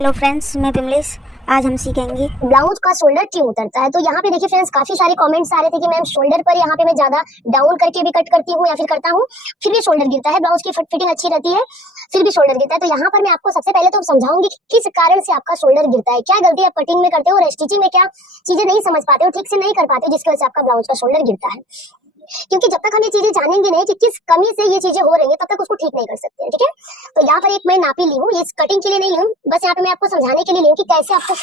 Hello friends, मैं पिमलेश। आज हम सीखेंगे ब्लाउज का शोल्डर क्यों उतरता है। तो यहाँ पे देखिए फ्रेंड्स, काफी सारे कमेंट्स आ रहे थे कि मैम शोल्डर पर यहाँ पे मैं ज्यादा डाउन करके भी कट करती हूँ या फिर करता हूँ फिर भी शोल्डर गिरता है, ब्लाउज की फिटिंग अच्छी रहती है फिर भी शोल्डर गिरता है। तो यहाँ पर मैं आपको सबसे पहले तो समझाऊंगी कि किस कारण से आपका शोल्डर गिरता है, क्या गलती आप कटिंग में करते हो और स्टिचिंग में क्या चीजें नहीं समझ पाते हो, ठीक से नहीं कर पाते हो, जिसकी वजह से आपका ब्लाउज का शोल्डर गिरता है। क्योंकि जब तक हम ये चीजें जानेंगे नहीं कि किस कमी से ये चीजें हो रही है, तब तक उसको ठीक नहीं कर सकते हैं। ठीक है, तो यहाँ पर एक मैं नापी ली हूँ, इस कटिंग के लिए नहीं हूँ, बस यहाँ पे मैं आपको समझाने के लिए ली हूँ कि कैसे आपको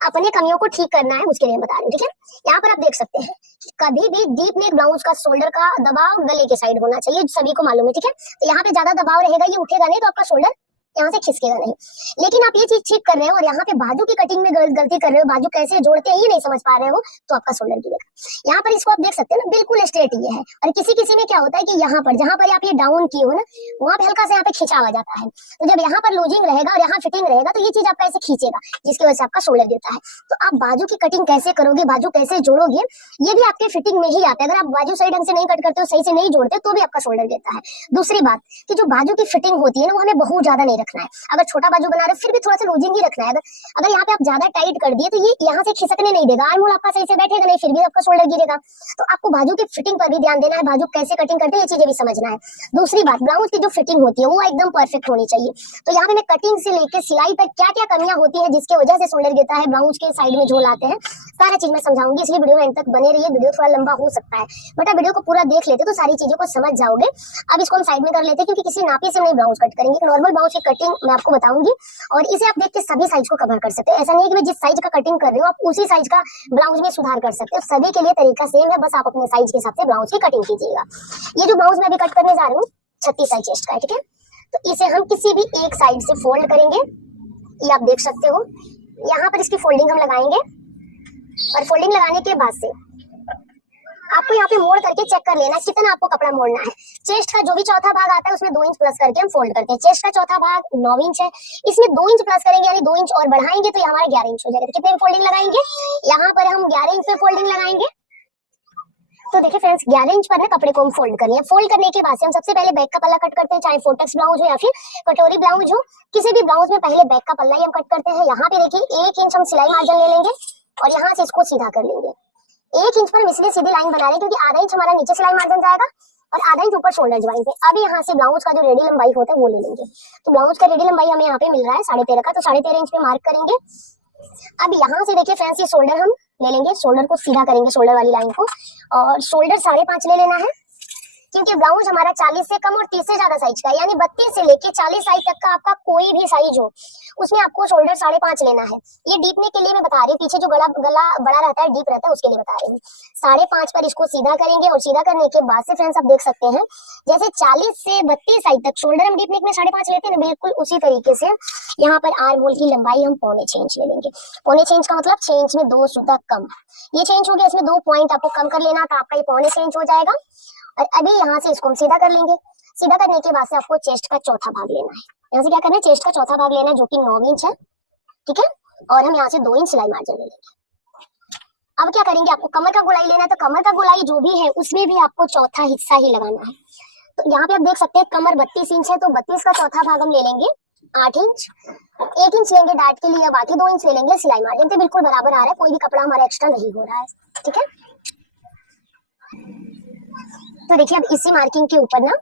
अपने कमियों को ठीक करना है, उसके लिए बता रही हूँ। ठीक है, यहाँ पर आप देख सकते हैं कि कभी भी डीप नेक ब्लाउज का शोल्डर का दबाव गले के साइड होना चाहिए, सभी को मालूम है। ठीक है, तो यहाँ पे ज्यादा दबाव रहेगा, ये उठेगा नहीं, तो आपका शोल्डर यहाँ से खिसकेगा नहीं। लेकिन आप ये चीज ठीक कर रहे हो और यहाँ पे बाजू की कटिंग में गलती कर रहे हो, बाजू कैसे जोड़ते हैं ये नहीं समझ पा रहे हो, तो आपका शोल्डर गिरेगा। यहाँ पर इसको आप देख सकते हैं ना, बिल्कुल स्ट्रेट ये है। और किसी किसी में क्या होता है कि यहाँ पर जहाँ पर आप ये डाउन की हो ना, वहां पे हल्का सा यहाँ पे खिंचाव आ जाता है। तो जब यहाँ पर लूजिंग रहेगा और यहाँ फिटिंग रहेगा, तो ये चीज आपका ऐसे खींचेगा, जिसकी वजह से आपका शोल्डर गिरता है। तो आप बाजू की कटिंग कैसे करोगे, बाजू कैसे जोड़ोगे, ये भी आपके फिटिंग में ही आता है। अगर आप बाजू सही ढंग से नहीं कट करते हो, सही से नहीं जोड़ते, तो भी आपका शोल्डर गिरता है। दूसरी बात कि जो बाजू की फिटिंग होती है ना, वो हमें बहुत ज्यादा नहीं रखना है। अगर छोटा बाजू बना रहे हो फिर भी थोड़ा सा लूजिंग ही रखना है। अगर यहाँ पे आप ज्यादा टाइट कर दिए तो ये यहाँ से खिसकने नहीं देगा, आर्म होल आपका सही से बैठेगा नहीं, फिर भी आपका शोल्डर गिरेगा। तो आपको बाजू की फिटिंग पर भी ध्यान देना है, बाजू कैसे कटिंग करते हैं ये चीजें भी समझना है। दूसरी बात, ब्लाउज की जो फिटिंग होती है वो एकदम परफेक्ट होनी चाहिए। तो यहाँ पे मैं कटिंग से लेकर सिलाई तक क्या क्या कमियां होती है जिसकी वजह से शोल्डर गिरता है, ब्लाउज के साइड में झोल आते हैं, सारा चीज मैं समझाऊंगी, इसलिए वीडियो में अंत तक बने रहिए। वीडियो थोड़ा लंबा हो सकता है, बट आप वीडियो को पूरा देख लेते तो सारी चीजों को समझ जाओगे। अब इसको हम साइड में कर लेते हैं, क्योंकि किसी नापी से नहीं ब्लाउज कट करेंगे, नॉर्मल ब्लाउज की कटिंग मैं आपको बताऊंगी और इसे आप देख के सभी साइज को कवर कर सकते हैं। ऐसा नहीं है कि मैं जिस साइज का कटिंग कर रही हूँ आप उसी साइज का ब्लाउज में सुधार कर सकते हो, सभी के लिए तरीका सेम है, बस आप अपने साइज के हिसाब से ब्लाउज की कटिंग कीजिएगा। ये जो ब्लाउज मैं अभी कट करने जा रही हूँ 36 साइज चेस्ट का है। ठीक है, तो इसे हम किसी भी एक साइड से फोल्ड करेंगे, ये आप देख सकते हो। यहाँ पर इसकी फोल्डिंग हम लगाएंगे और फोल्डिंग लगाने के बाद से आपको यहाँ पे मोड़ करके चेक कर लेना कितना आपको कपड़ा मोड़ना है। चेस्ट का जो भी चौथा भाग आता है उसमें 2 इंच प्लस करके हम फोल्ड करते हैं। चेस्ट का चौथा भाग 9 इंच है, इसमें 2 इंच प्लस करेंगे यानी 2 इंच और बढ़ाएंगे तो हमारा 11 इंच हो जाएगा। तो कितने फोल्डिंग लगाएंगे, यहाँ पर हम 11 इंच पे फोल्डिंग लगाएंगे। तो देखिए फ्रेंड्स, 11 इंच पर ना कपड़े को हम फोल्ड करेंगे। फोल्ड करने के बाद से हम सबसे पहले बैक का पल्ला कट करते हैं, चाहे फोर्टेक्स ब्लाउज हो या फिर कटोरी ब्लाउज हो, किसी भी ब्लाउज में पहले बैक का पल्ला ही हम कट करते हैं। यहाँ पे देखिए 1 इंच हम सिलाई मार्जिन ले लेंगे और यहाँ से इसको सीधा कर लेंगे। 1 इंच पर हम इसलिए सीधी लाइन बना रहे हैं क्योंकि आधा इंच हमारा नीचे सिलाई मार्जिन जाएगा और आधा इंच ऊपर शोल्डर ज्वाइन पे। अभी यहाँ से ब्लाउज का जो रेडी लंबाई होता है वो ले लेंगे। तो ब्लाउज का रेडी लंबाई हमें यहाँ पे मिल रहा है 13.5 का, तो 13.5 इंच पे मार्क करेंगे। अब यहाँ से देखिए फ्रेंड्स, ये शोल्डर हम ले लेंगे, शोल्डर को सीधा करेंगे, शोल्डर वाली लाइन को, और शोल्डर 5.5 ले लेना है, क्योंकि ब्लाउज हमारा 40 से कम और 30 से ज्यादा साइज का, यानी 32 से लेके 40 साइज तक का आपका कोई भी साइज हो उसमें आपको शोल्डर 5.5 लेना है। ये डीपने के लिए मैं बता रही हूँ, पीछे जो गला बड़ा रहता है, डीप रहता है, उसके लिए बता रही हूँ। 5.5 पर इसको सीधा करेंगे और सीधा करने के बाद से फ्रेंड्स आप देख सकते हैं, जैसे 40 से 32 साइज तक शोल्डर हम डीप नेक में 5.5 लेते हैं ना, बिल्कुल उसी तरीके से यहाँ पर आर्म होल की लंबाई हम 0.25 इंच ले लेंगे। 0.25 इंच का मतलब 6 इंच में 2 सूता कम, ये 6 इंच हो गया, इसमें 2 पॉइंट आपको कम कर लेना था, आपका ये 0.25 इंच हो जाएगा। और अभी यहाँ से इसको हम सीधा कर लेंगे। सीधा करने के बाद से आपको चेस्ट का चौथा भाग लेना है। यहाँ से क्या करना है, चेस्ट का चौथा भाग लेना है जो कि 9 इंच है। ठीक है, और हम यहाँ से 2 इंच सिलाई मार्जिन ले लेंगे। अब क्या करेंगे, आपको कमर का गोलाई लेना है, तो कमर का गोलाई जो भी है उसमें भी आपको चौथा हिस्सा ही लगाना है। तो यहाँ पे आप देख सकते हैं कमर 32 इंच है, तो 32 का चौथा भाग हम ले लेंगे 8 इंच। 1 इंच लेंगे डार्ट के लिए, बाकी 2 इंच ले लेंगे सिलाई मार्जिन। तो बिल्कुल बराबर आ रहा है, कोई भी कपड़ा हमारा एक्स्ट्रा नहीं हो रहा है। ठीक है, तो देखिए अब इसी मार्किंग के ऊपर ना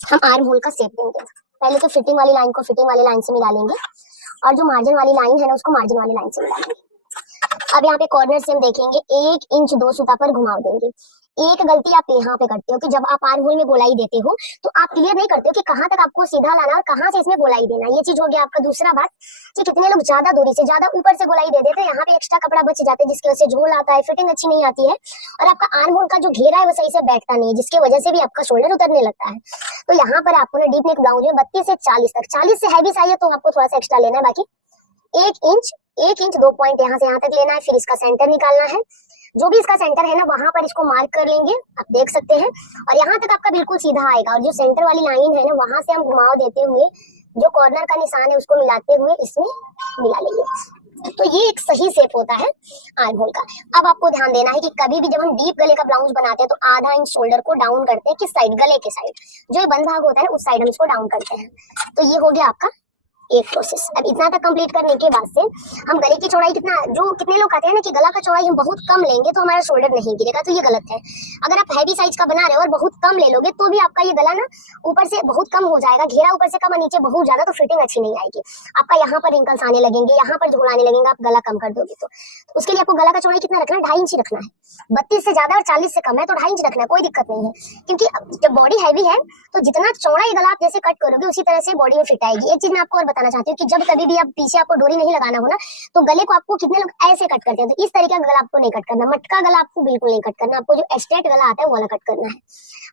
हम आर्म होल का शेप देंगे। पहले तो फिटिंग वाली लाइन को फिटिंग वाली लाइन से मिला लेंगे और जो मार्जिन वाली लाइन है ना उसको मार्जिन वाली लाइन से मिला लेंगे। अब यहाँ पे कॉर्नर से हम देखेंगे 1 इंच 2 सूता पर घुमाव देंगे। एक गलती आप यहाँ पे करते हो कि जब आप आर्म होल में गोलाई देते हो तो आप क्लियर नहीं करते हो कि कहाँ तक आपको सीधा लाना और कहाँ से इसमें गोलाई देना। ये चीज हो गया आपका। दूसरा बात कि कितने लोग ज्यादा दूरी से ज्यादा ऊपर से गोलाई दे देते हैं, यहाँ पे एक्स्ट्रा कपड़ा बच जाते हैं जिसकी वजह से झोल आता है, फिटिंग अच्छी नहीं आती है और आपका आर्म होल का जो घेरा है वो सही से बैठता नहीं है, जिसकी वजह से भी आपका शोल्डर उतरने लगता है। तो यहाँ पर आपको ना डीप नेक ब्लाउज में 32 से 40 तक, 40 से हैवी साइज है तो आपको थोड़ा सा एक्स्ट्रा लेना है, बाकी 1 इंच 2 पॉइंट यहाँ से यहाँ तक लेना है। फिर इसका सेंटर निकालना है, जो भी इसका सेंटर है ना वहां पर इसको मार्क कर लेंगे, आप देख सकते हैं, और यहाँ तक आपका बिल्कुल सीधा आएगा। और जो सेंटर वाली लाइन है ना वहां से हम घुमाव देते हुए जो कॉर्नर का निशान है उसको मिलाते हुए इसमें मिला लेंगे। तो ये एक सही शेप होता है आर्म होल का। अब आपको ध्यान देना है कि कभी भी जब हम डीप गले का ब्लाउज बनाते हैं तो आधा इंच शोल्डर को डाउन करते हैं, किस साइड, गले के साइड, जो ये बंद भाग होता है ना उस साइड हम इसको डाउन करते हैं। तो ये हो गया आपका एक प्रोसेस। अब इतना तक कंप्लीट करने के बाद से हम गले की चौड़ाई कितने लोग कहते हैं ना कि गला का चौड़ाई हम बहुत कम लेंगे तो हमारा शोल्डर नहीं गिरेगा, तो ये गलत है। अगर आप हैवी साइज का बना रहे हो और बहुत कम ले लोगे तो भी आपका ये गला ना ऊपर से बहुत कम हो जाएगा, घेरा ऊपर से कम और नीचे बहुत ज्यादा, तो फिटिंग अच्छी नहीं आएगी। आपका यहाँ पर रिंकल्स आने लगेंगे, यहाँ पर झोल आने लगेंगे, आप गला कम कर दोगे तो उसके लिए आपको गला का चौड़ाई कितना रखना है, 2.5 इंच ही रखना है। 32 से ज्यादा और 40 से कम है तो 2.5 इंच रखना है, कोई दिक्कत नहीं है। क्योंकि जब बॉडी हैवी है तो जितना चौड़ा ये गला आप जैसे कट करोगे उसी तरह से बॉडी में फिट आएगी। एक चीज मैं आपको और बताना चाहती हूँ कि जब कभी भी आप पीछे आपको डोरी नहीं लगाना हो ना, तो गले को आपको कितने लोग ऐसे कट करते हैं, तो इस तरीके का गला आपको नहीं कट करना, मटका गला आपको बिल्कुल नहीं कट करना, आपको जो स्ट्रेट गला आता है वो वाला कट करना है।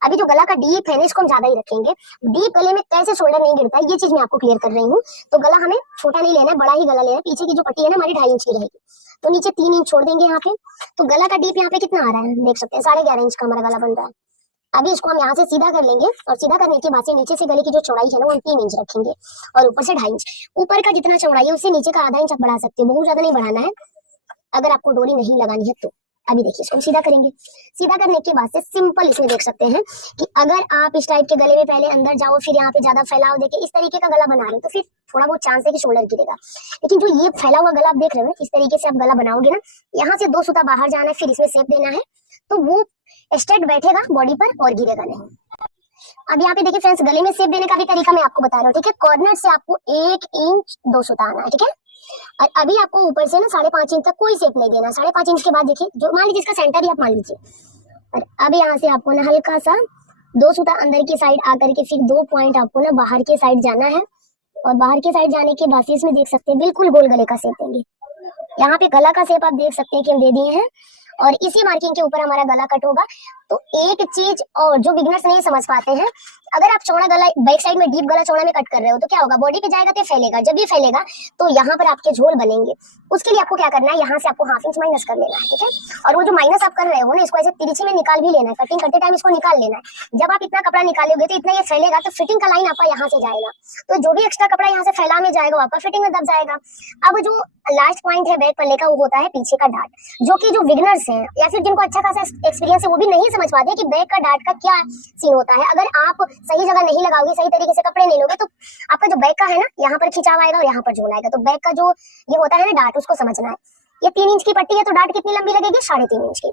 अभी जो गला का डीप है ना इसको हम ज्यादा ही रखेंगे। डीप गले में कैसे शोल्डर नहीं गिरता है ये चीज मैं आपको क्लियर कर रही हूँ। तो गला हमें छोटा नहीं लेना है, बड़ा ही गला लेना है। पीछे की जो पट्टी है ना हमारी 2.5 इंच की रहेगी, तो नीचे 3 इंच छोड़ देंगे यहाँ पे। तो गला का डीप यहाँ पे कितना आ रहा है देख सकते हैं, 11.5 इंच का हमारा गला बन रहा है। अभी इसको हम यहाँ से सीधा कर लेंगे और सीधा करने के बाद से नीचे से गले की जो चौड़ाई है ना वो हम 3 इंच रखेंगे और ऊपर से 2.5 इंच। ऊपर का जितना चौड़ाई है उससे नीचे का आधा इंच आप बढ़ा सकते हो, बहुत ज्यादा नहीं बढ़ाना है अगर आपको डोरी नहीं लगानी है तो। अभी देखिए इसको हम सीधा करेंगे। सीधा करने के बाद से सिंपल इसमें देख सकते हैं कि अगर आप इस टाइप के गले में पहले अंदर जाओ फिर यहाँ पे ज्यादा फैलाव देके इस तरीके का गला बना रहे हो तो फिर थोड़ा बहुत चांस है कि शोल्डर गिरेगा। लेकिन जो ये फैला हुआ गला आप देख रहे हो ना, इस तरीके से आप गला बनाओगे ना, यहाँ से 2 सूता बाहर जाना है फिर इसमें शेप देना है, तो वो स्ट्रेट बैठेगा बॉडी पर और गिरेगा नहीं। अब यहाँ पे देखिए फ्रेंड्स, गले में शेप देने का भी तरीका मैं आपको बता रहा हूँ, ठीक है। कॉर्नर से आपको 1 इंच 2 सूता आना है, ठीक है। और अभी आपको ऊपर से ना 5.5 इंच तक कोई शेप नहीं देना। 5.5 इंच के बाद देखिए जो मान लीजिए इसका सेंटर ही आप मान लीजिए, और अब यहाँ से आपको ना हल्का सा 2 सूता अंदर की साइड आकर के फिर 2 पॉइंट आपको ना बाहर के साइड जाना है। और बाहर के साइड जाने के बाद से इसमें देख सकते हैं बिल्कुल गोल गले का शेप देंगे। यहाँ पे गला का शेप आप देख सकते हैं कि हम दे दिए हैं और इसी मार्किंग के ऊपर हमारा गला कट होगा। तो एक चीज और जो बिगनर्स नहीं समझ पाते हैं, अगर आप चौड़ा गला बैक साइड में डीप गला चौड़ा में कट कर रहे हो तो क्या होगा, बॉडी पे जाएगा तो फैलेगा, जब ये फैलेगा तो यहाँ पर आपके झोल बनेंगे। उसके लिए आपको क्या करना है, यहाँ से आपको 1/2 इंच माइनस कर लेना है, ठीक है। और वो जो माइनस आप कर रहे हो ना इसको ऐसे तिरछी में निकाल भी लेना है, कटिंग करते टाइम इसको निकाल लेना है। जब आप इतना कपड़ा निकालोगे तो इतना ये फैलेगा तो फिटिंग का लाइन आपका यहाँ से जाएगा, तो जो भी एक्स्ट्रा कपड़ा यहाँ से फैला में जाएगा वो आपका फिटिंग में दब जाएगा। अब जो लास्ट पॉइंट है बैक पल्ले का वो होता है पीछे का डाट, जो कि जो बिगनर्स हैं या फिर जिनको अच्छा खासा एक्सपीरियंस है वो भी नहीं समझ पाते कि बैक का डाट का क्या सीन होता है। अगर आप सही जगह नहीं लगाओगे, सही तरीके से कपड़े नहीं लोगे तो आपका जो बैक का है ना यहाँ पर खिंचाव आएगा और यहाँ पर झोल आएगा। तो बैक का जो ये होता है ना डाट, उसको समझना है। ये 3 इंच की पट्टी है तो डाट कितनी लंबी लगेगी, 3.5 इंच की।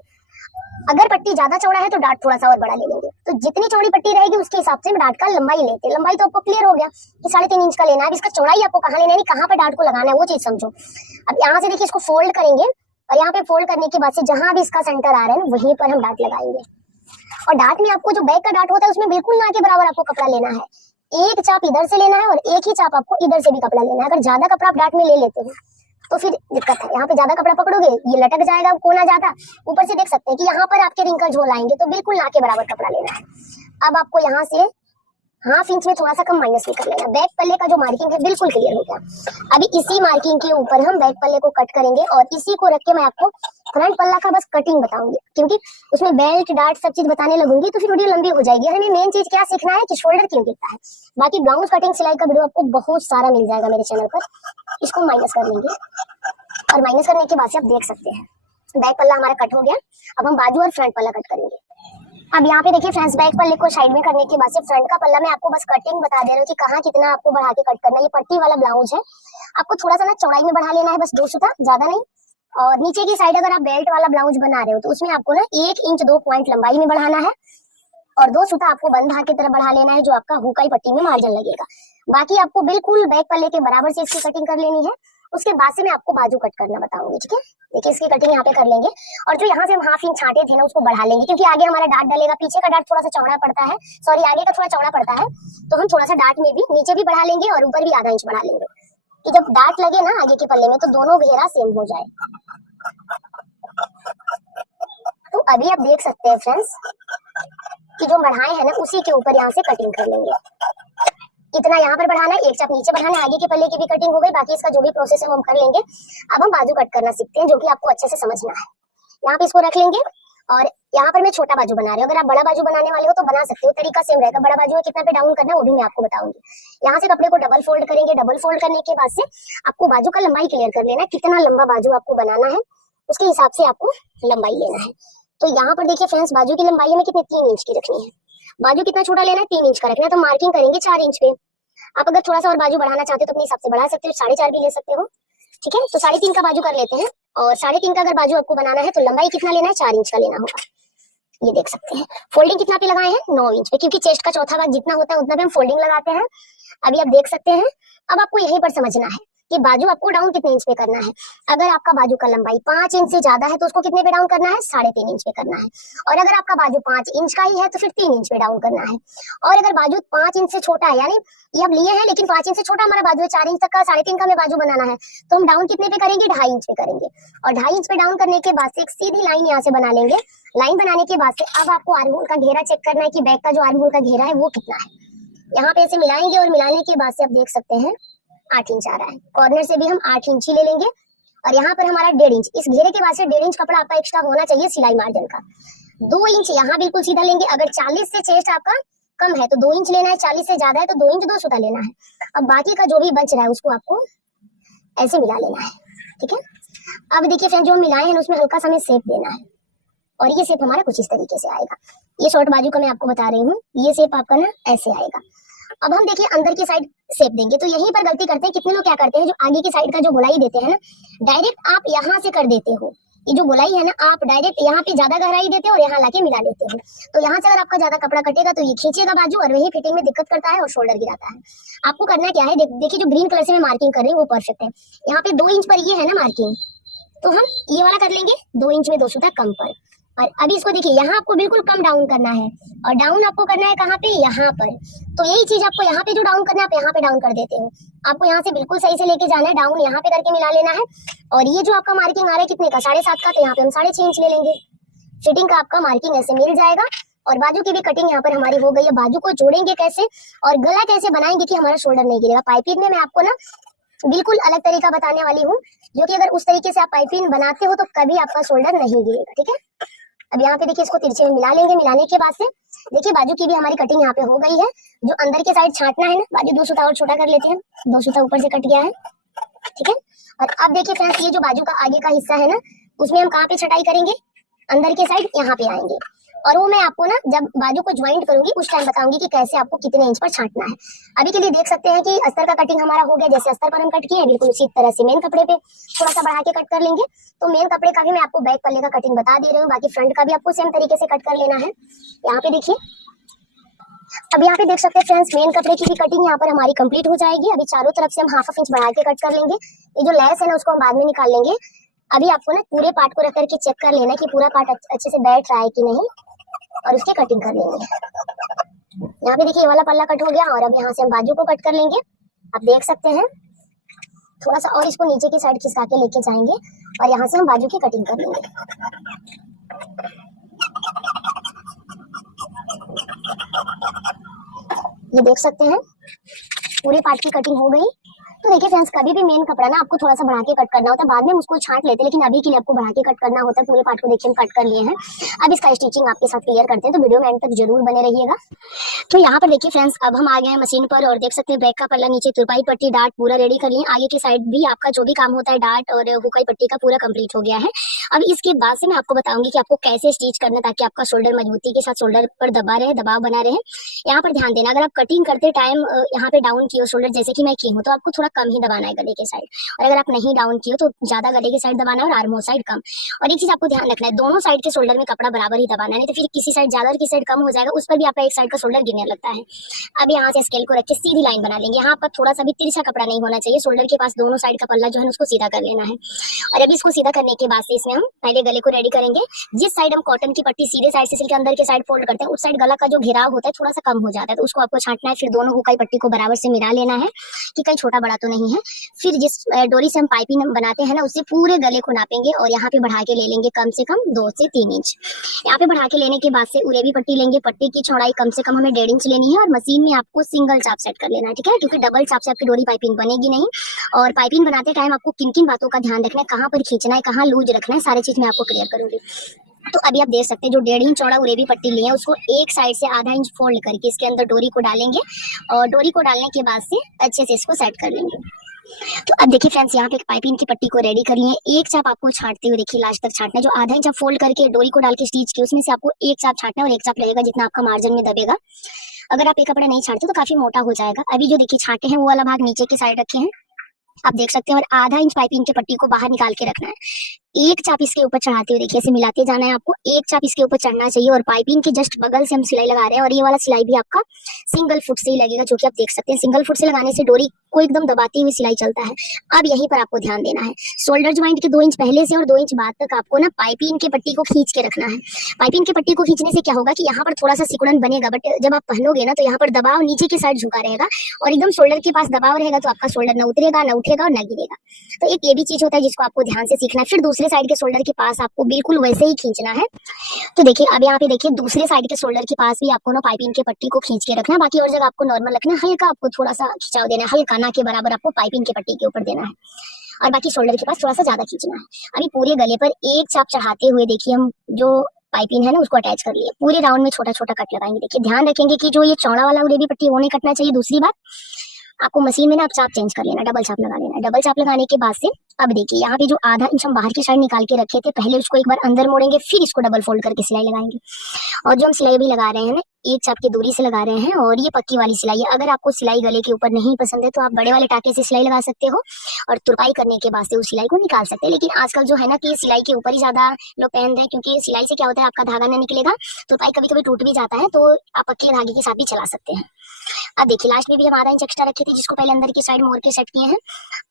अगर पट्टी ज्यादा चौड़ा है तो डाट थोड़ा सा और बड़ा ले लेंगे। तो जितनी चौड़ी पट्टी रहेगी उसके हिसाब से डाट का लंबाई लेते हैं। लंबाई तो आपको क्लियर हो गया कि 3.5 इंच का लेना है। अब इसका चौड़ाई आपको कहाँ लेना है, कहाँ पे डाट को लगाना है वो चीज समझो। अब यहाँ से देखिए इसको फोल्ड करेंगे और यहाँ पे फोल्ड करने के बाद से जहां भी इसका सेंटर आ रहा है ना वहीं पर हम डाट लगाएंगे। और डाट में आपको जो बैक का डाट होता है उसमें बिल्कुल ना के बराबर आपको कपड़ा लेना है। एक चाप इधर से लेना है और एक ही चाप आपको इधर से भी कपड़ा लेना है। अगर ज्यादा कपड़ा आप डाट में ले लेते हो तो फिर दिक्कत है। यहाँ पे ज्यादा कपड़ा पकड़ोगे ये लटक जाएगा कोना ज्यादा। ऊपर से देख सकते हैं कि यहाँ पर आपके रिंकल झोल आएंगे, तो बिल्कुल ना के बराबर कपड़ा लेना है। अब आपको यहाँ से 1/2 इंच में थोड़ा सा कम माइनस भी कर लेना। बैक पल्ले का जो मार्किंग है बिल्कुल क्लियर हो गया। अभी इसी मार्किंग के ऊपर हम बैक पल्ले को कट करेंगे और इसी को रख के मैं आपको फ्रंट पल्ला का बस कटिंग बताऊंगी, क्योंकि उसमें बेल्ट डाट सब चीज बताने लगूंगी तो फिर वीडियो लंबी हो जाएगी। हमें मेन चीज क्या सीखना है कि शोल्डर क्यों गिरता है। बाकी ब्लाउज कटिंग सिलाई का वीडियो आपको बहुत सारा मिल जाएगा मेरे चैनल पर। इसको माइनस कर लेंगे और माइनस करने के बाद से आप देख सकते हैं बैक पल्ला हमारा कट हो गया। अब हम बाजू और फ्रंट पल्ला कट करेंगे। अब यहाँ पे देखिए फ्रेंड्स, बैक पल्ले को साइड में करने के बाद से फ्रंट का पल्ला मैं आपको बस कटिंग बता दे रहा हूँ कि कहाँ कितना आपको बढ़ा के कट करना है। ये पट्टी वाला ब्लाउज है, आपको थोड़ा सा ना चौड़ाई में बढ़ा लेना है, बस 2 सूता, ज्यादा नहीं। और नीचे की साइड अगर आप बेल्ट वाला ब्लाउज बना रहे हो तो उसमें आपको ना 1 इंच 2 पॉइंट लंबाई में बढ़ाना है और 2 सूता आपको बंद भाग की तरफ बढ़ा लेना है, जो आपका हुकाई पट्टी में मार्जिन लगेगा। बाकी आपको बिल्कुल बैक पल्ले के बराबर से इसकी कटिंग कर लेनी है। उसके बाद से मैं आपको बाजू कट करना बताऊंगी, ठीक है। देखिए इसकी कटिंग यहाँ पे कर लेंगे और जो यहाँ से हम 1/2 इंच छांटे थे ना उसको बढ़ा लेंगे, क्योंकि आगे हमारा डाट डलेगा। पीछे का डाट थोड़ा सा चौड़ा पड़ता है, सॉरी आगे का थोड़ा चौड़ा पड़ता है, तो हम थोड़ा सा डाट में भी नीचे भी बढ़ा लेंगे और ऊपर भी आधा इंच बढ़ा लेंगे कि जब डाट लगे ना आगे के पल्ले में तो दोनों घेरा सेम हो जाए। तो अभी आप देख सकते हैं फ्रेंड्स कि जो बढ़ाए हैं ना उसी के ऊपर यहाँ से कटिंग कर लेंगे। इतना यहाँ पर बढ़ाना है, 1 चाप नीचे बढ़ाना है, आगे के पल्ले की भी कटिंग हो गई। बाकी इसका जो भी प्रोसेस है वो हम कर लेंगे। अब हम बाजू कट करना सीखते हैं, जो कि आपको अच्छे से समझना है। यहाँ पे इसको रख लेंगे और यहाँ पर मैं छोटा बाजू बना रही हूँ। अगर आप बड़ा बाजू बनाने वाले हो तो बना सकते हो, तरीका सेम रहेगा। बड़ा बाजू में कितना पे डाउन करना है वो भी मैं आपको बताऊंगी। यहाँ से कपड़े को डबल फोल्ड करेंगे। डबल फोल्ड करने के बाद से आपको बाजू का लंबाई क्लियर कर लेना है, कितना लंबा बाजू आपको बनाना है उसके हिसाब से आपको लंबाई लेना है। तो यहाँ पर देखिए फ्रेंड्स, बाजू की लंबाई हमें कितनी 3 इंच की रखनी है। बाजू कितना छोटा लेना है, 3 इंच का रखना है। तो मार्किंग करेंगे 4 इंच पे। आप अगर थोड़ा सा और बाजू बढ़ाना चाहते हो तो अपने हिसाब से बढ़ा सकते हो, 4.5 भी ले सकते हो। ठीक है, तो 3.5 का बाजू कर लेते हैं। और 3.5 का अगर बाजू आपको बनाना है तो लंबाई कितना लेना है, 4 इंच का लेना होगा। ये देख सकते हैं। फोल्डिंग कितना पे लगाए हैं, 9 इंच पे, क्योंकि चेस्ट का चौथा भाग जितना होता है उतना पे हम फोल्डिंग लगाते हैं। अभी आप देख सकते हैं। अब आपको यहीं पर समझना है कि बाजू आपको डाउन कितने इंच पे करना है। अगर आपका बाजू का लंबाई 5 इंच से ज्यादा है तो उसको कितने पे डाउन करना है, 3.5 इंच पे करना है। और अगर आपका बाजू 5 इंच का ही है तो फिर 3 इंच पे डाउन करना है। और अगर बाजू 5 इंच से छोटा है, यानी ये हम लिए हैं लेकिन 5 इंच से छोटा हमारा बाजू है, 4 इंच तक का, 3.5 का हमें बाजू बनाना है, तो हम डाउन कितने पे करेंगे, 2.5 इंच पे करेंगे। और 2.5 इंच पे डाउन करने के बाद से एक सीधी लाइन यहाँ से बना लेंगे। लाइन बनाने के बाद से अब आपको आर्म होल का घेरा चेक करना है कि बैक का जो आर्म होल का घेरा है वो कितना है। यहाँ पे ऐसे मिलाएंगे और मिलाने के बाद से आप देख सकते हैं 8 इंच आ रहा है। कॉर्नर से भी हम 8 इंच ही ले लेंगे। और यहाँ पर हमारा 1.5 इंच, इस घेरे के बाद से 1.5 इंच कपड़ा आपका एक्स्ट्रा होना चाहिए सिलाई मार्जिन का। 2 इंच यहाँ बिल्कुल सीधा लेंगे। अगर 40 से चेस्ट आपका कम है तो 2 इंच लेना है, 40 से ज्यादा है तो 2 इंच 2 सूता लेना है। अब बाकी का जो भी बच रहा है उसको आपको ऐसे मिला लेना है। ठीक है, अब देखिए फ्रेंड, जो हम मिलाए हैं उसमें हल्का सा हमें शेप देना है और ये शेप हमारा कुछ इस तरीके से आएगा। ये शॉर्ट बाजू का मैं आपको बता रही हूँ, ये शेप आपका ना ऐसे आएगा। अब हम देखिए अंदर की साइड शेप देंगे तो यहीं पर गलती करते हैं। कितने लोग क्या करते हैं, जो आगे की साइड का जो गोलाई देते हैं ना, डायरेक्ट आप यहाँ से कर देते हो। ये जो गोलाई है ना, आप डायरेक्ट यहाँ पे ज्यादा गहराई देते हो और यहाँ लाके मिला देते हो। तो यहाँ से अगर आपका ज्यादा कपड़ा कटेगा तो ये खींचेगा बाजू और वही फिटिंग में दिक्कत करता है और शोल्डर गिराता है। आपको करना क्या है, देखिए जो ग्रीन कलर से मैं मार्किंग कर रही हूँ वो परफेक्ट है। यहाँ पे 2 इंच पर ये है ना मार्किंग, तो हम ये वाला कर लेंगे 2 इंच में 2 सूता कम पर। और अभी इसको देखिए, यहाँ आपको बिल्कुल कम डाउन करना है और डाउन आपको करना है कहाँ पे, यहाँ पर। तो यही चीज आपको यहाँ पे जो डाउन करना है आप यहाँ पे डाउन कर देते हो। आपको यहाँ से बिल्कुल सही से लेके जाना है, डाउन यहाँ पे करके मिला लेना है। और ये जो आपका मार्किंग आ रहा है कितने का, 7.5 का, तो यहाँ पे हम 6.5 इंच ले लेंगे। फिटिंग का आपका मार्किंग ऐसे मिल जाएगा। और बाजू की भी कटिंग यहाँ पर हमारी हो गई है। बाजू को जोड़ेंगे कैसे और गला कैसे बनाएंगे कि हमारा शोल्डर नहीं गिरेगा। पाइपिंग में मैं आपको ना बिल्कुल अलग तरीका बताने वाली हूँ, जो कि अगर उस तरीके से आप पाइपिंग बनाते हो तो कभी आपका शोल्डर नहीं गिरेगा। ठीक है, अब यहाँ पे देखिए इसको तिरछे में मिला लेंगे। मिलाने के बाद से देखिए बाजू की भी हमारी कटिंग यहाँ पे हो गई है। जो अंदर के साइड छांटना है ना, बाजू 2 सूता और छोटा कर लेते हैं, 2 सूता ऊपर से कट गया है। ठीक है, और अब देखिए फ्रेंड्स, ये जो बाजू का आगे का हिस्सा है ना, उसमें हम कहाँ पे छटाई करेंगे, अंदर के साइड यहाँ पे आएंगे। और वो मैं आपको ना जब बाजू को ज्वाइंट करूंगी उस टाइम बताऊंगी कि कैसे आपको कितने इंच पर छांटना है। अभी के लिए देख सकते हैं कि अस्तर का कटिंग हमारा हो गया। जैसे अस्तर पर हम कट किए बिल्कुल उसी तरह से मेन कपड़े पे थोड़ा सा बढ़ा के कट कर लेंगे। तो मेन कपड़े का भी मैं आपको बैक पल्ले का कटिंग बता दे रही हूँ, बाकी फ्रंट का भी आपको सेम तरीके से कट कर लेना है। यहाँ पे देखिए, अब यहाँ पे देख सकते हैं फ्रेंड्स, मेन कपड़े की भी कटिंग यहाँ पर हमारी कंप्लीट हो जाएगी। अभी चारों तरफ से हम 1/2 इंच बढ़ा के कट कर लेंगे। ये जो लेस है ना उसको हम बाद में निकाल लेंगे। अभी आपको ना पूरे पार्ट को रख करके चेक कर लेना कि पूरा पार्ट अच्छे से बैठ रहा है कि नहीं, और उसकी कटिंग कर लेंगे। यहाँ पे देखिए ये वाला पल्ला कट हो गया और अब यहाँ से हम बाजू को कट कर लेंगे। आप देख सकते हैं, थोड़ा सा और इसको नीचे की साइड खिसका के लेके जाएंगे और यहाँ से हम बाजू की कटिंग कर लेंगे। ये देख सकते हैं पूरे पार्ट की कटिंग हो गई। तो देखिए फ्रेंड्स, कभी भी मेन कपड़ा ना आपको थोड़ा सा बढ़ा के कट करना होता है, बाद में हम उसको छांट लेते हैं, लेकिन अभी के लिए आपको बढ़ा के कट करना होता है। पूरे पार्ट को देखिए हम कट कर लिए हैं। अब इसका स्टिचिंग आपके साथ क्लियर करते हैं, तो वीडियो में एंड तक जरूर बने रहिएगा। तो यहाँ पर देखिए फ्रेंड्स, अब हम आ गए हैं मशीन पर और देख सकते हैं बैक का पल्ला, नीचे तुरपाई पट्टी, डार्ट पूरा रेडी कर लिए। आगे की साइड भी आपका जो भी काम होता है डार्ट और हुकाई पट्टी का पूरा कंप्लीट हो गया है। अब इसके बाद से मैं आपको बताऊंगी कि आपको कैसे स्टिच करना ताकि आपका शोल्डर मजबूती के साथ शोल्डर पर दबा रहे, दबाव बना रहे। यहाँ पर ध्यान देना, अगर आप कटिंग करते टाइम यहाँ पे डाउन किए शोल्डर जैसे कि मैं की हूँ तो आपको थोड़ा कम ही दबाना है गले के साइड, और अगर आप नहीं डाउन किए तो ज्यादा गले के साइड दबाना है और आर्म होल साइड कम। और एक चीज आपको ध्यान रखना है, दोनों साइड के शोल्डर में कपड़ा बराबर ही दबाना है, नहीं तो फिर किसी साइड ज्यादा और किसी साइड कम हो जाएगा, उस पर भी आपका एक साइड का शोल्डर गिरने लगता है। अब यहाँ से स्केल को रख के सीधी लाइन बना लेंगे। यहाँ पर थोड़ा सा भी तिरछा कपड़ा नहीं होना चाहिए, शोल्डर के पास दोनों साइड का पल्ला जो है उसको सीधा कर लेना है। और अभी इसको सीधा करने के बाद से इसमें हम पहले गले को रेडी करेंगे। जिस साइड हम कॉटन की पट्टी सीधे साइड से सिल के अंदर के साइड फोल्ड करते हैं उस साइड गला का जो घेराव होता है थोड़ा सा कम हो जाता है, तो उसको आपको छांटना है। फिर दोनों हुकाई पट्टी को बराबर से मिला लेना है कि कहीं छोटा बड़ा तो नहीं है। फिर जिस डोरी से हम पाइपिंग बनाते हैं ना उससे पूरे गले को नापेंगे और यहाँ पे बढ़ा के ले लेंगे कम से कम 2 से 3 इंच। यहाँ पे बढ़ा के लेने के बाद से उरेबी पट्टी लेंगे। पट्टी की चौड़ाई कम से कम हमें 1.5 इंच लेनी है और मशीन में आपको सिंगल चाप सेट कर लेना है, ठीक है, क्योंकि डबल चाप से आपकी डोरी पाइपिंग बनेगी नहीं। और पाइपिंग बनाते टाइम आपको किन किन बातों का ध्यान रखना है, कहाँ पर खींचना है, कहाँ लूज रखना है, सारी चीज मैं आपको क्लियर करूंगी। तो अभी आप देख सकते हैं जो 1.5 इंच चौड़ा उरेबी पट्टी ली है उसको एक साइड से आधा इंच फोल्ड करके इसके अंदर डोरी को डालेंगे और डोरी को डालने के बाद से अच्छे से इसको सेट कर लेंगे। तो अब देखिए फ्रेंड्स, यहाँ पे एक पाइपिंग की पट्टी को रेडी कर लिए। एक चाप आपको छांटते हुए देखिए लास्ट तक छांटना है। जो आधा इंच आप फोल्ड करके डोरी को डाल के स्टिच किया उसमें से आपको एक चाप छांटना है और एक चाप लगेगा जितना आपका मार्जिन में दबेगा। अगर आप एक कपड़ा नहीं छांटते तो काफी मोटा हो जाएगा। अभी जो देखिए छांटे हैं वो वाला भाग नीचे की साइड रखे हैं, आप देख सकते हैं, और आधा इंच पाइपिंग की पट्टी को बाहर निकाल के रखना है। एक चाप इसके ऊपर चढ़ाते हुए देखिए ऐसे मिलाते जाना है आपको। एक चाप इसके ऊपर चढ़ना चाहिए और पाइपिंग के जस्ट बगल से हम सिलाई लगा रहे हैं और ये वाला सिलाई भी आपका सिंगल फुट से ही लगेगा, जो कि आप देख सकते हैं। सिंगल फुट से लगाने से डोरी को एकदम दबाते हुए सिलाई चलता है। अब यहीं पर आपको ध्यान देना है, शोल्डर ज्वाइंट के 2 इंच पहले से और 2 इंच बाद तक आपको ना पाइपिंग की पट्टी को खींच के रखना है। पाइपिंग की पट्टी को खींचने से क्या होगा कि यहाँ पर थोड़ा सा सिकुड़न बनेगा, बट जब आप पहनोगे ना तो यहाँ पर दबाव नीचे की साइड झुका रहेगा और एकदम शोल्डर के पास दबाव रहेगा, तो आपका शोल्डर न उतरेगा, न उठेगा और न गिरेगा। तो एक ये भी चीज होता है जिसको आपको ध्यान से सीखना है। फिर दूसरे साइड के शोल्डर के पास आपको बिल्कुल वैसे ही खींचना है। तो देखिए अब यहाँ पे देखिए दूसरे साइड के शोल्डर के पास भी आपको ना पाइपिंग की पट्टी को खींच के रखना है। बाकी और जगह आपको नॉर्मल रखना है, हल्का आपको थोड़ा सा खिंचाव देना है, हल्का ना के बराबर आपको पाइपिंग की पट्टी के ऊपर देना है और बाकी शोल्डर के पास थोड़ा सा ज्यादा खींचना है। अभी पूरे गले पर एक चाप चढ़ाते हुए देखिए हम जो पाइपिंग है ना उसको अटैच कर लिए। पूरे राउंड में छोटा छोटा कट लगाएंगे। देखिए ध्यान रखेंगे कि जो ये चौड़ा वाला उड़ेबी पट्टी वो नहीं कटना चाहिए। दूसरी बात, आपको मशीन में ना आप चाप चेंज कर लेना, डबल चाप लगा लेना। डबल चाप लगाने के बाद से अब देखिए यहाँ पे जो आधा इंच हम बाहर की साइड निकाल के रखे थे, पहले उसको एक बार अंदर मोड़ेंगे, फिर इसको डबल फोल्ड करके सिलाई लगाएंगे। और जो हम सिलाई भी लगा रहे हैं ना, एक चाप की दूरी से लगा रहे हैं और ये पक्की वाली सिलाई है। अगर आपको सिलाई गले के ऊपर नहीं पसंद है तो आप बड़े वाले टाके से सिलाई लगा सकते हो और तुरपाई करने के बाद से उस सिलाई को निकाल सकते हैं। लेकिन आजकल जो है ना कि सिलाई के ऊपर ही ज्यादा लोग पहन रहे हैं, क्योंकि सिलाई से क्या होता है आपका धागा ना निकलेगा, तुरपाई कभी कभी टूट भी जाता है, तो आप पक्के धागे के साथ भी चला सकते हैं। अब देखिए लास्ट में भी हम आधा इंच एक्स्ट्रा रखे थे जिसको पहले अंदर की साइड मोड़ के सेट किए हैं।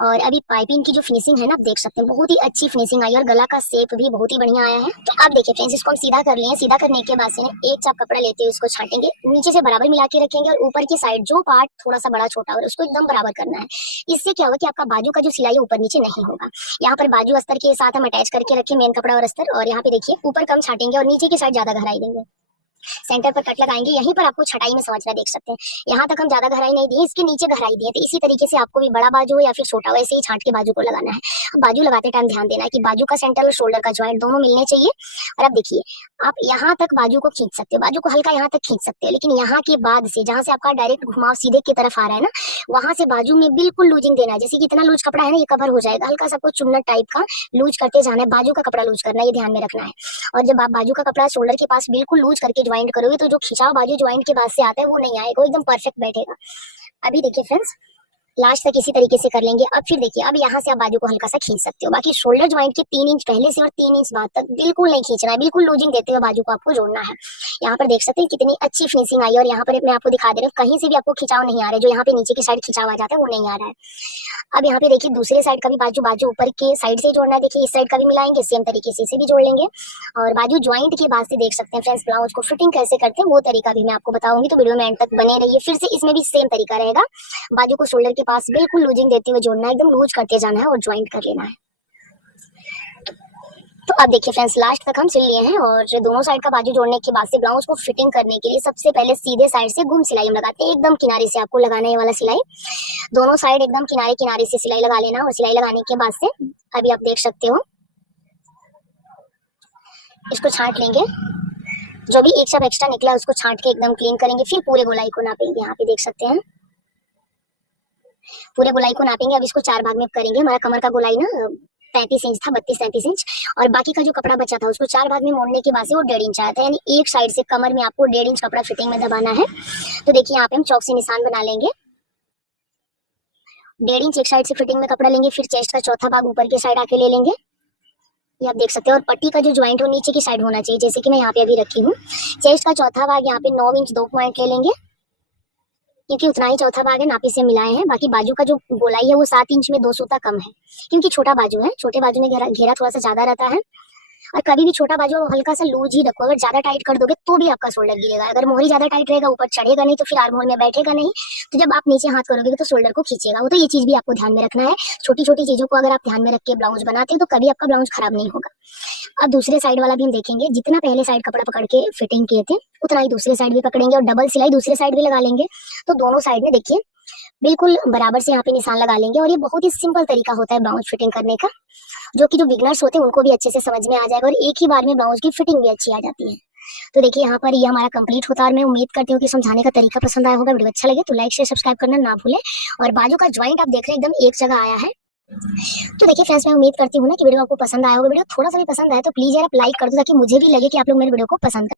और अभी पाइपिंग की जो फिनिशिंग है ना, आप देख सकते हैं बहुत ही अच्छी फिनिशिंग आई और गला का शेप भी बहुत ही बढ़िया आया है। तो अब देखिए फ्रेंड्स, इसको हम सीधा कर लिए। सीधा करने के बाद से एक चाप कपड़ा लेते हुए उसको छाटेंगे, नीचे से बराबर मिला के रखेंगे और ऊपर की साइड जो पार्ट थोड़ा सा बड़ा छोटा और उसको एकदम बराबर करना है। इससे क्या होगा कि आपका बाजू का जो सिलाई ऊपर नीचे नहीं होगा। यहाँ पर बाजू अस्तर के साथ हम अटैच करके रखे मेन कपड़ा और अस्तर, और यहाँ पे देखिए ऊपर कम छाटेंगे और नीचे की साइड ज्यादा गहराई देंगे। सेंटर पर कट लगाएंगे, यहीं पर आपको छटाई में समझना, देख सकते हैं यहाँ तक हम ज्यादा गहराई नहीं दिए, इसके नीचे गहराई दिए। तो इसी तरीके से आपको भी बड़ा बाजू हो या फिर छोटा वैसे ही छाट के बाजू को लगाना है। बाजू लगाते टाइम ध्यान देना है कि बाजू का सेंटर और शोल्डर का ज्वाइंट दोनों मिलने चाहिए। और अब देखिए आप यहाँ तक बाजू को खींच सकते हो, बाजू को हल्का यहाँ तक खींच सकते हो, लेकिन यहाँ के बाद से जहाँ से आपका डायरेक्ट घुमाव सीधे की तरफ आ रहा है ना, वहां से बाजू में बिल्कुल लूजिंग देना है। जैसे कि इतना लूज कपड़ा है ना ये कवर हो जाएगा, हल्का सा कुछ चुन्नट टाइप का लूज करते जाना है। बाजू का कपड़ा लूज करना है, ये ध्यान में रखना है। और जब आप बाजू का कपड़ा शोल्डर के पास बिल्कुल लूज करके ज्वाइंट करोगे तो जो खिंचाव बाजू ज्वाइंट के बाद से आता है वो नहीं आएगा, वो एकदम परफेक्ट बैठेगा। अभी देखिए फ्रेंड्स, लास्ट तक इसी तरीके से कर लेंगे। अब फिर देखिए अब यहाँ से आप बाजू को हल्का सा खींच सकते हो। बाकी शोल्डर ज्वाइंट के 3 इंच पहले से और 3 इंच बाद तक बिल्कुल नहीं खींचना है, बिल्कुल लूजिंग देते हुए बाजू को आपको जोड़ना है। यहाँ पर देख सकते हैं कितनी अच्छी फिनिशिंग आई है। और यहाँ पर मैं आपको दिखा दे रहा हूँ कहीं से भी आपको खिंचाव नहीं आ रहा है, जो यहाँ पे नीचे की साइड खिंचाव आ जाता है वो नहीं आ रहा है। अब यहाँ पे देखिए दूसरे साइड का भी बाजू ऊपर के साइड से जोड़ना है। देखिए इस साइड का भी मिलाएंगे, सेम तरीके से इसे भी जोड़ लेंगे। और बाजू ज्वाइंट के बाद से देख सकते हैं फ्रेंड्स, ब्लाउज को फिटिंग कैसे करते हैं वो तरीका भी मैं आपको बताऊंगी, तो वीडियो में एंड तक बने रहिए। फिर से इसमें भी सेम तरीका रहेगा, बाजू को शोल्डर के पास बिल्कुल लूजिंग देते हुए जोड़ना है, एकदम लूज करते जाना है और ज्वाइंट कर लेना है। तो अब देखिए फ्रेंड्स, लास्ट तक हम सिल लिए हैं और दोनों साइड का बाजू जोड़ने के बाद से ब्लाउज को फिटिंग करने के लिए सबसे पहले सीधे साइड से घुम सिलाई हम लगाते हैं। एकदम किनारे से आपको लगाना है वाला सिलाई, दोनों साइड एकदम किनारे किनारे से सिलाई लगा लेना। और सिलाई लगाने के बाद से अभी आप देख सकते हो इसको छांट लेंगे, जो भी एक शब एक्स्ट्रा निकला उसको छांट के एकदम क्लीन करेंगे। फिर पूरे गोलाई को नापेंगे, यहाँ पे देख सकते हैं पूरे गोलाई को नापेंगे। अब इसको 4 भाग में करेंगे। हमारा कमर का गोलाई ना 35 इंच था, 32-33 इंच, और बाकी का जो कपड़ा बचा था उसको 4 भाग में मोड़ने के बाद से वो 1.5 इंच आया था। यानी एक साइड से कमर में आपको 1.5 इंच कपड़ा फिटिंग में दबाना है। तो देखिए यहाँ पे हम चौक से निशान बना लेंगे, 1.5 इंच एक साइड से फिटिंग में कपड़ा लेंगे। फिर चेस्ट का चौथा भाग ऊपर के साइड आके ले लेंगे, ये आप देख सकते हैं। और पट्टी का जो ज्वाइंट हो नीचे की साइड होना चाहिए, जैसे कि मैं यहाँ पे अभी रखी हूँ। चेस्ट का चौथा भाग यहाँ पे 9 इंच 2 पॉइंट ले लेंगे, क्योंकि उतना ही चौथा भाग है, नापी से मिलाए हैं। बाकी बाजू का जो गोलाई है वो 7 इंच में 2 सूता कम है, क्योंकि छोटा बाजू है। छोटे बाजू में घेरा थोड़ा सा ज्यादा रहता है। और कभी भी छोटा बाजू हल्का सा लूज ही रखो, अगर ज्यादा टाइट कर दोगे तो भी आपका शोल्डर गिरेगा। अगर मोहरी ज्यादा टाइट रहेगा ऊपर चढ़ेगा नहीं, तो फिर आर्म होल में बैठेगा नहीं, तो जब आप नीचे हाथ करोगे तो शोल्डर को खींचेगा वो। तो ये चीज भी आपको ध्यान में रखना है। छोटी छोटी चीजों को अगर आप ध्यान में रख के ब्लाउज बनाते हैं तो कभी आपका ब्लाउज खराब नहीं होगा। अब दूसरे साइड वाला भी हम देखेंगे, जितना पहले साइड कपड़ा पकड़ के फिटिंग किए थे उतना ही दूसरे साइड भी पकड़ेंगे और डबल सिलाई दूसरे साइड भी लगा लेंगे। तो दोनों साइड में देखिए बिल्कुल बराबर से यहाँ पे निशान लगा लेंगे। और ये बहुत ही सिंपल तरीका होता है ब्लाउज फिटिंग करने का, जो कि जो बिगनर्स होते हैं उनको भी अच्छे से समझ में आ जाएगा और एक ही बार में ब्लाउज की फिटिंग भी अच्छी आ जाती है। तो देखिए यहाँ पर ये हमारा कंप्लीट होता है और मैं उम्मीद करती हूँ कि समझाने का तरीका पसंद आया होगा। वीडियो अच्छा लगे तो लाइक शेयर सब्सक्राइब करना ना भूलें। और बाजू का ज्वाइंट आप देख रहे हैं एकदम एक जगह आया है। तो देखिए फ्रेंड्स, मैं उम्मीद करती हूँ ना कि वीडियो आपको पसंद आया होगा। वीडियो थोड़ा सा भी पसंद आया तो प्लीज यार आप लाइक कर दो, ताकि मुझे भी लगे कि आप लोग मेरे वीडियो को पसंद